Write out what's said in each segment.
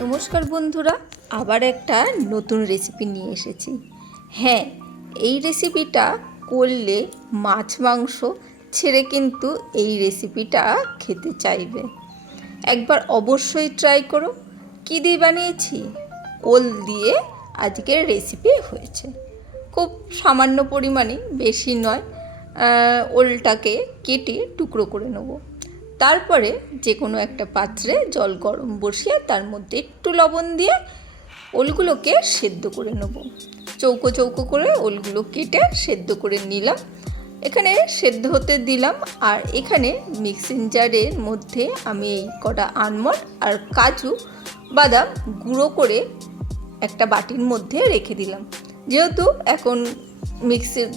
নমস্কার বন্ধুরা, আবার একটা নতুন রেসিপি নিয়ে এসেছি। হ্যাঁ এই রেসিপিটা করলে মাছ, মাংস ছেড়ে কিন্তু এই রেসিপিটা খেতে চাইবে। একবার অবশ্যই ট্রাই করো। কী দিয়ে বানিয়েছি? ওল দিয়ে আজকের রেসিপি হয়েছে। খুব সামান্য পরিমাণে, বেশি নয় ওলটাকে কেটে টুকরো করে নেব। তারপরে যে কোনো একটা পাত্রে জল গরম বসিয়ে তার মধ্যে একটু লবণ দিয়ে ওলগুলোকে সেদ্ধ করে নেব। চৌকো চৌকো করে ওলগুলো কেটে সেদ্ধ করে নিলাম। এখানে সেদ্ধ হতে দিলাম আর এখানে মিক্সিং জারের মধ্যে আমি এই কটা আনমন্ড আর কাজু বাদাম গুঁড়ো করে একটা বাটির মধ্যে রেখে দিলাম। যেহেতু এখন মিক্সির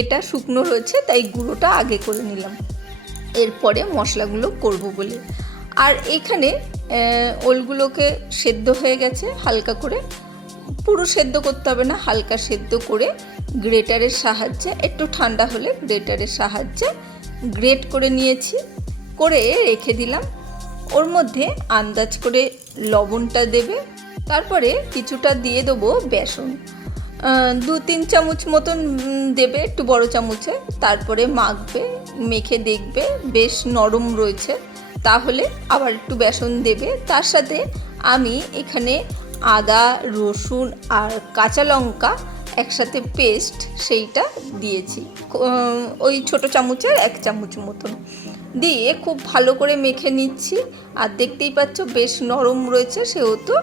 এটা শুকনো রয়েছে তাই গুঁড়োটা আগে করে নিলাম। এরপরে মশলাগুলো করব বলে। আর এখানে ওলগুলোকে সেদ্ধ হয়ে গেছে হালকা করে। পুরো সেদ্ধ করতে হবে না, হালকা সেদ্ধ করে গ্রেটারের সাহায্যে, একটু ঠান্ডা হলে গ্রেটারের সাহায্যে গ্রেট করে নিয়েছি। করে রেখে দিলাম। ওর মধ্যে আন্দাজ করে লবণটা দেবে। তারপরে কিছুটা দিয়ে দেবো বেসন। দু তিন চামচ মতন দেবে, একটু বড় চামচে। তারপরে মাখবে, মেখে দেখবে, বেশ নরম রয়েছে। তাহলে আবার একটু বেসন দেবে। তার সাথে আমি এখানে আদা, রসুন আর কাঁচা লঙ্কা একসাথে পেস্ট সেইটা দিয়েছি। ওই ছোট চামচের এক চামচ মতন। দিয়ে খুব ভালো করে মেখে নিচ্ছি। আর দেখতেই পাচ্ছ বেশ নরম রয়েছে, সেহেতু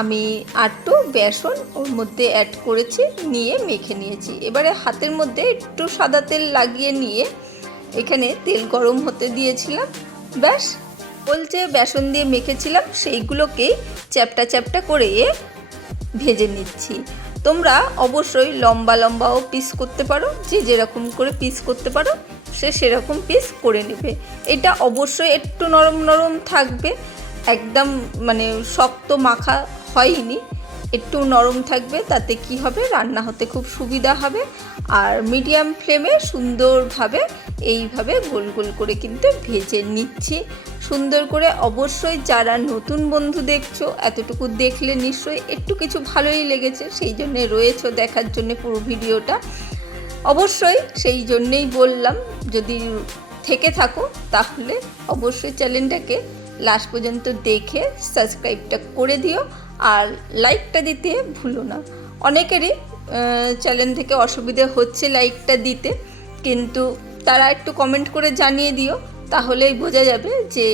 আমি আটটু বেসন ওর মধ্যে অ্যাড করেছি, নিয়ে মেখে নিয়েছি। এবারে হাতের মধ্যে একটু সাদা তেল লাগিয়ে নিয়ে এখানে তেল গরম হতে দিয়েছিলাম। ব্যাস বলছে বেসন দিয়ে মেখেছিলাম, সেইগুলোকেই চ্যাপটা চ্যাপটা করে ভেজে নিচ্ছি। তোমরা অবশ্যই লম্বা লম্বাও পিস করতে পারো, যে যেরকম করে পিস করতে পারো, সে সেরকম পিস করে নেবে। এটা অবশ্যই একটু নরম নরম থাকবে, একদম মানে শক্ত মাখা হয়নি। একটু নরম থাকবে, তাতে কি হবে? রান্না হতে খুব সুবিধা হবে। আর মিডিয়াম ফ্লেমে সুন্দরভাবে এইভাবে গোল গোল করে কিন্তু ভেজে নিচ্ছি। সুন্দর করে অবশ্যই যারা নতুন বন্ধু দেখছ, এতটুকু দেখলে নিশ্চয়ই একটু কিছু ভালোই লেগেছে, সেই জন্যে রয়েছো দেখার জন্য পুরো ভিডিওটা। অবশ্যই সেই জন্যেই বললাম, যদি থেকে থাকো, তাহলে অবশ্যই চ্যানেলটাকে লাস্ট পর্যন্ত দেখে সাবস্ক্রাইবটা করে দিও। আর লাইকটা দিতে ভুলো না। অনেকেরই চ্যানেল থেকে অসুবিধে হচ্ছে লাইকটা দিতে, কিন্তু তারা একটু কমেন্ট করে জানিয়ে দিও, তাহলেই বোঝা যাবে যে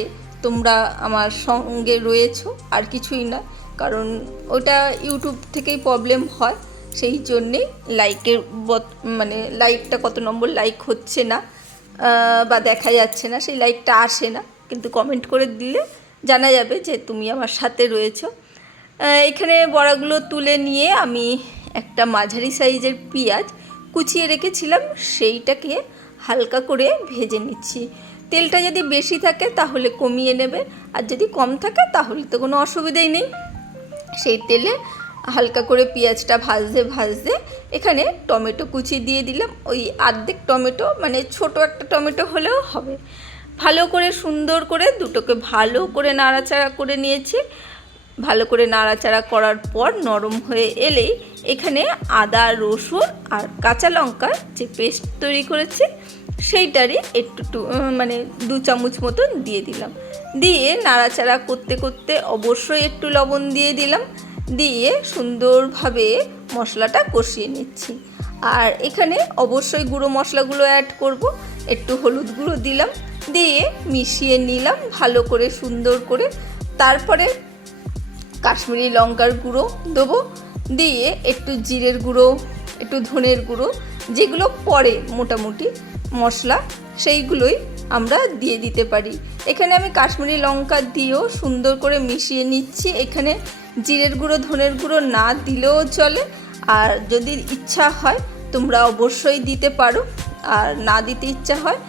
তোমরা আমার সঙ্গে রয়েছো, আর কিছুই না। কারণ ওটা ইউটিউব থেকেই প্রবলেম হয়, সেই জন্যেই লাইকের মানে লাইকটা কত নম্বর লাইক হচ্ছে না বা দেখা যাচ্ছে না, সেই লাইকটা আসে না। কিন্তু কমেন্ট করে দিলে জানা যাবে যে তুমি আমার সাথে রয়েছো। এখানে বড়াগুলো তুলে নিয়ে আমি একটা মাঝারি সাইজের পেঁয়াজ কুচিয়ে রেখেছিলাম, সেইটাকে হালকা করে ভেজে নিচ্ছি। তেলটা যদি বেশি থাকে তাহলে কমিয়ে নেবে, আর যদি কম থাকে তাহলে তো কোনো অসুবিধাই নেই। সেই তেলে হালকা করে পেঁয়াজটা ভাজতে ভাজতে এখানে টমেটো কুচি দিয়ে দিলাম। ওই আর্ধেক টমেটো মানে ছোট একটা টমেটো হলেও হবে। ভালো করে সুন্দর করে দুটোকে ভালো করে নাড়াচাড়া করে নিয়েছি। ভালো করে নাড়াচাড়া করার পর নরম হয়ে এলেই এখানে আদা, রসুন আর কাঁচা লঙ্কার যে পেস্ট তৈরি করেছি, সেইটারই একটু মানে দু চামচ মতন দিয়ে দিলাম। দিয়ে নাড়াচাড়া করতে করতে অবশ্যই একটু লবণ দিয়ে দিলাম। দিয়ে সুন্দরভাবে মশলাটা কষিয়ে নিচ্ছি। আর এখানে অবশ্যই গুঁড়ো মশলাগুলো অ্যাড করব। একটু হলুদ গুঁড়ো দিলাম। দিয়ে মিশিয়ে নিলাম ভালো করে সুন্দর করে। তারপরে কাশ্মীরি লঙ্কার গুঁড়ো দেবো। দিয়ে একটু জিরের গুঁড়ো, একটু ধনের গুঁড়ো, যেগুলো পরে মোটামুটি মশলা, সেইগুলোই আমরা দিয়ে দিতে পারি। এখানে আমি কাশ্মীরি লঙ্কা দিয়েও সুন্দর করে মিশিয়ে নিচ্ছি। এখানে জিরের গুঁড়ো, ধনের গুঁড়ো না দিলেও চলে। আর যদি ইচ্ছা হয়, তোমরা অবশ্যই দিতে পারো। আর না দিতে ইচ্ছা হয়,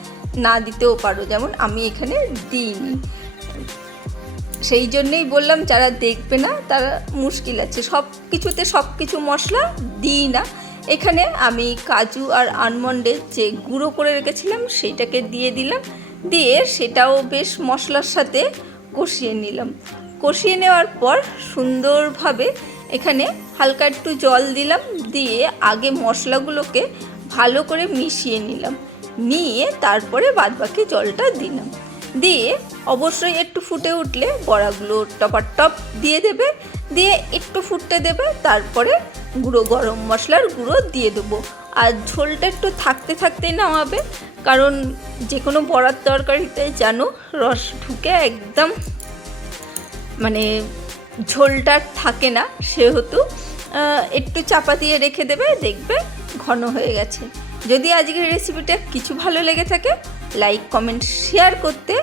না দিতেও পারো। যেমন আমি এখানে দিইনি। সেই জন্যেই বললাম, যারা দেখবে না, তারা মুশকিল আছে। সব কিছুতে সব কিছু মশলা দিই না। এখানে আমি কাজু আর আলমন্ডের যে গুঁড়ো করে রেখেছিলাম, সেইটাকে দিয়ে দিলাম। দিয়ে সেটাও বেশ মশলার সাথে কষিয়ে নিলাম। কষিয়ে নেওয়ার পর সুন্দরভাবে এখানে হালকা একটু জল দিলাম। দিয়ে আগে মশলাগুলোকে ভালো করে মিশিয়ে নিলাম। নিয়ে তারপরে বাদবাকি জলটা দিলাম। দিয়ে অবশ্যই একটু ফুটে উঠলে বড়াগুলো টপার টপ দিয়ে দেবে, দিয়ে একটু ফুটতে দেবে, তারপরে গুঁড়ো গরম মশলার গুঁড়ো দিয়ে দেবো। আর ঝোলটা একটু থাকতে থাকতেই নামাবে, কারণ যে কোনো বড়ার তরকারিতে জানো রস ঢুকে একদম মানে ঝোলটা থাকে না, সেহেতু একটু চাপা দিয়ে রেখে দেবে, দেখবে ঘন হয়ে গেছে। যদি আজকের রেসিপিটা কিছু ভালো লেগে থাকে লাইক কমেন্ট শেয়ার করতে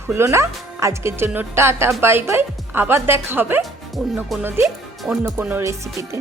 ভুলো না। আজকের জন্য টাটা বাই বাই আবার দেখা হবে অন্য কোনো দিন, অন্য কোনো রেসিপিতে